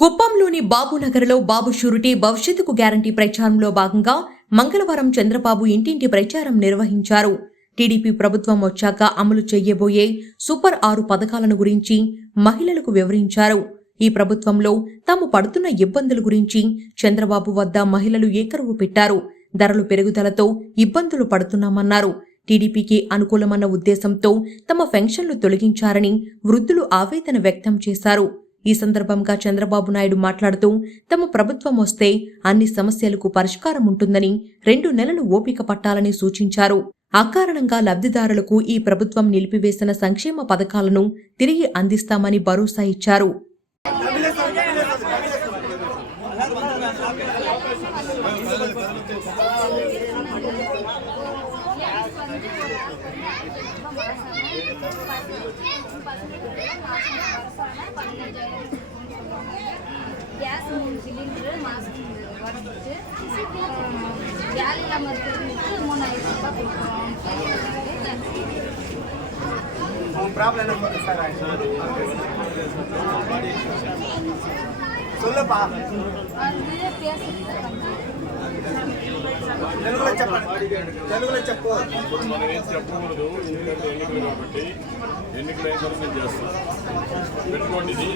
కుప్పంలోని బాబునగర్లో బాబు surety భవిష్యత్తుకు guarantee ప్రచారంలో భాగంగా మంగళవారం చంద్రబాబు ఇంటింటి ప్రచారం నిర్వహించారు. టీడీపీ ప్రభుత్వం వచ్చాక అమలు చేయబోయే సూపర్ ఆరు పథకాలను గురించి మహిళలకు వివరించారు. ఈ ప్రభుత్వంలో తాము పడుతున్న ఇబ్బందుల గురించి చంద్రబాబు వద్ద మహిళలు ఏకరువు పెట్టారు. ధరలు పెరుగుదలతో ఇబ్బందులు పడుతున్నామన్నారు. టీడీపీకి అనుకూలమన్న ఉద్దేశంతో తమ పెన్షన్లు తొలగించారని వృద్ధులు ఆవేదన వ్యక్తం చేశారు. ఈ సందర్భంగా చంద్రబాబు నాయుడు మాట్లాడుతూ తమ ప్రభుత్వం వస్తే అన్ని సమస్యలకు పరిష్కారం ఉంటుందని రెండు నెలలు ఓపిక పట్టాలని సూచించారు. అకారణంగా లబ్ధిదారులకు ఈ ప్రభుత్వం నిలిపివేసిన సంక్షేమ పథకాలను తిరిగి అందిస్తామని భరోసా ఇచ్చారు. கேஸ் மூணு சிலிண்டரு மாதம் வரப்பட்டு வேலை இல்லாமல் இருக்கிறவங்களுக்கு மூணாயிரம் ரூபாய் கொடுக்குறோம் உன் ப்ராப்ளம் என்ன பண்ணு சார் சொல்லுப்பா வந்து பேசிட்டு తెలుగులో చెప్పండి తెలుగులో చెప్పు మనం ఏం చెప్పకూడదు ఎందుకంటే ఎన్నికలు కాబట్టి ఎన్నికలు అయిన తర్వాత నేను చేస్తాను పెట్టుకోండి ఇది